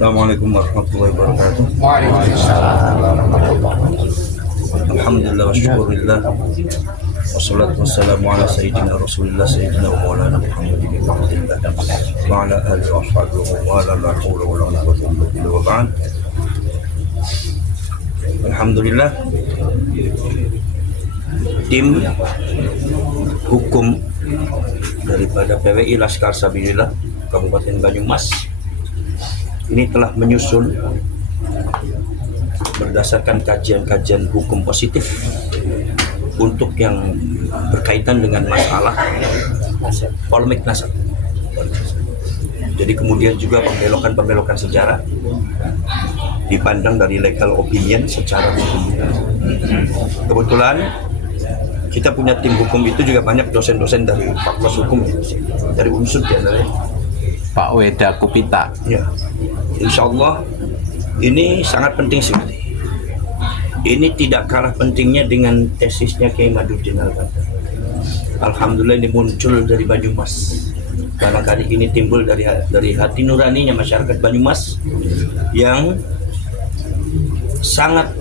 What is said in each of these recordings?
Assalamualaikum warahmatullahi wabarakatuh. Waalaikumsalam warahmatullahi wabarakatuh. Alhamdulillah wa syukurillah. Wassalatu wassalamu ala sayyidina Rasulillah sayyidina wa maulana Muhammadin wa ala alihi wa sahbihi wa ala la hawla wa la quwwata illa billah wa ba'd. Alhamdulillah, tim hukum daripada PWI Laskar Sabilillah Kabupaten Banyumas ini telah menyusun berdasarkan kajian-kajian hukum positif untuk yang berkaitan dengan masalah polemik nasab. Jadi kemudian juga pembelokan sejarah dipandang dari legal opinion secara hukum. Kebetulan kita punya tim hukum itu juga banyak dosen-dosen dari fakultas hukum, dari unsur diantaranya Pak Weda Kupita. ya. Insya Allah ini sangat penting sekali. Ini tidak kalah pentingnya dengan tesisnya Kiai Maduddin Al-Badar. Alhamdulillah ini muncul dari Banyumas. Karena kali ini timbul dari hati nuraninya masyarakat Banyumas yang sangat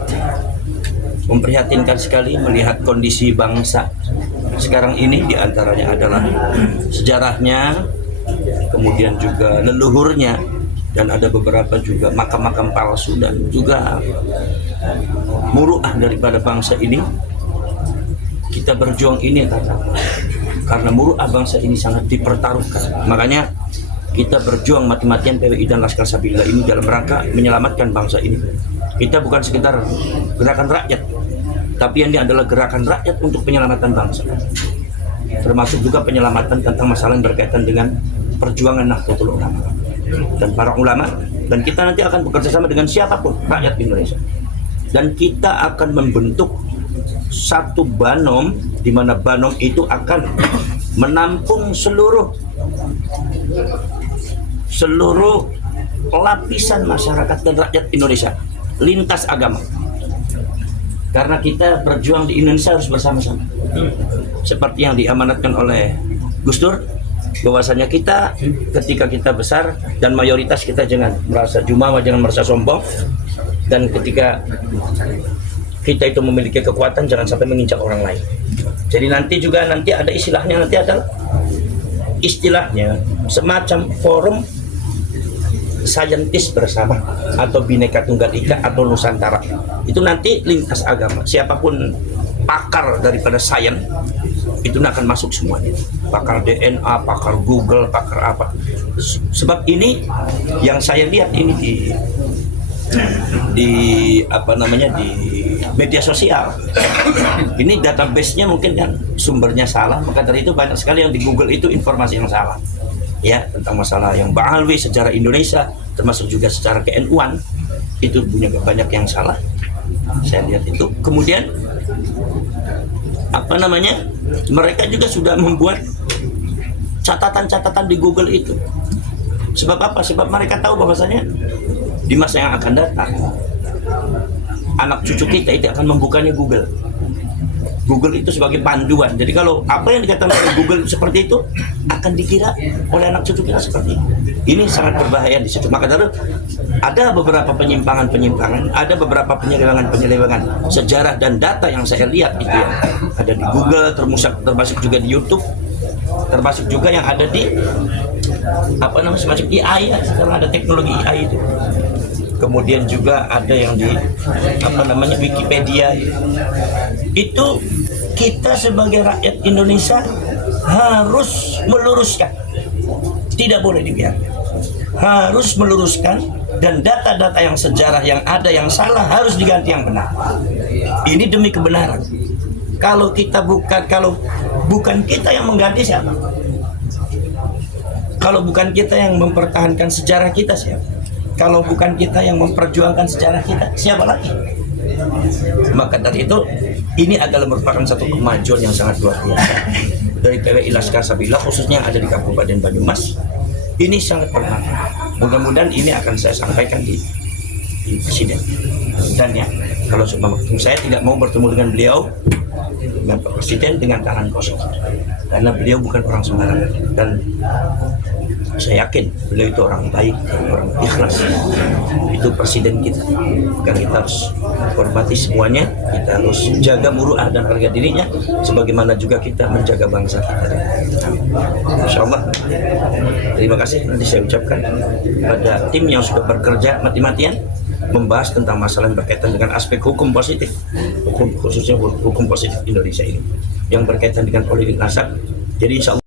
memprihatinkan sekali melihat kondisi bangsa sekarang ini, diantaranya adalah sejarahnya, kemudian juga leluhurnya, dan ada beberapa juga makam-makam palsu dan juga muruah daripada bangsa ini. Kita berjuang ini karena muruah bangsa ini sangat dipertaruhkan. Makanya kita berjuang mati-matian PWI dan Laskar Sabilillah ini dalam rangka menyelamatkan bangsa ini. Kita bukan sekedar gerakan rakyat, tapi ini adalah gerakan rakyat untuk penyelamatan bangsa, termasuk juga penyelamatan tentang masalah yang berkaitan dengan perjuangan Nahdlatul Ulama dan para ulama. Dan kita nanti akan bekerja sama dengan siapapun rakyat Indonesia, dan kita akan membentuk satu banom, di mana banom itu akan menampung seluruh lapisan masyarakat dan rakyat Indonesia lintas agama. Karena kita berjuang di Indonesia harus bersama-sama, seperti yang diamanatkan oleh Gus Dur, bahwasanya kita ketika kita besar dan mayoritas, kita jangan merasa jumawa, jangan merasa sombong, dan ketika kita itu memiliki kekuatan jangan sampai menginjak orang lain. Jadi nanti ada istilahnya, nanti ada istilahnya semacam forum saintis bersama atau Bhinneka Tunggal Ika atau Nusantara. Itu nanti lintas agama, siapapun pakar daripada sains itu akan masuk semuanya. Pakar DNA, pakar Google, pakar apa. Sebab ini yang saya lihat ini di media sosial. Ini database-nya mungkin kan sumbernya salah, maka dari itu banyak sekali yang di Google itu informasi yang salah. Ya, tentang masalah yang Ba'alwi, sejarah Indonesia, termasuk juga secara ke-NU-an, itu punya banyak yang salah. Saya lihat itu. Kemudian mereka juga sudah membuat catatan-catatan di Google itu. Sebab apa? Sebab mereka tahu bahwasanya di masa yang akan datang anak cucu kita itu akan membukanya Google. Google itu sebagai panduan. Jadi kalau apa yang dikatakan oleh Google seperti itu akan dikira oleh anak cucu kita seperti itu. Ini sangat berbahaya di situ. Maka dari ada beberapa penyimpangan, ada beberapa penyelewengan sejarah dan data yang saya lihat itu yang ada di Google, termasuk juga di YouTube, termasuk juga yang ada di semacam AI. Sekarang ada teknologi AI itu. Kemudian juga ada yang di Wikipedia. Itu kita sebagai rakyat Indonesia harus meluruskan, tidak boleh dibiarkan, harus meluruskan, dan data-data yang sejarah yang ada yang salah harus diganti yang benar. Ini demi kebenaran. Kalau bukan kita yang mengganti, siapa? Kalau bukan kita yang mempertahankan sejarah kita, siapa? Kalau bukan kita yang memperjuangkan sejarah kita, siapa lagi? Maka dari itu, ini adalah merupakan satu kemajuan yang sangat luar biasa dari PWI Laskar Sabilillah, khususnya yang ada di Kabupaten Banyumas. Ini sangat bermanfaat. Mudah-mudahan ini akan saya sampaikan di Presiden. Dan ya, kalau saya tidak mau bertemu dengan beliau, dengan Pak Presiden dengan tangan kosong, karena beliau bukan orang sembarangan, dan saya yakin beliau itu orang baik, orang ikhlas. Itu presiden kita, kan kita harus hormati semuanya, kita harus jaga muruah dan harga dirinya, sebagaimana juga kita menjaga bangsa kita. Insya Allah, terima kasih nanti saya ucapkan pada tim yang sudah bekerja mati-matian membahas tentang masalah yang berkaitan dengan aspek hukum positif, hukum khususnya hukum positif Indonesia ini yang berkaitan dengan politik nasab. Jadi insya Allah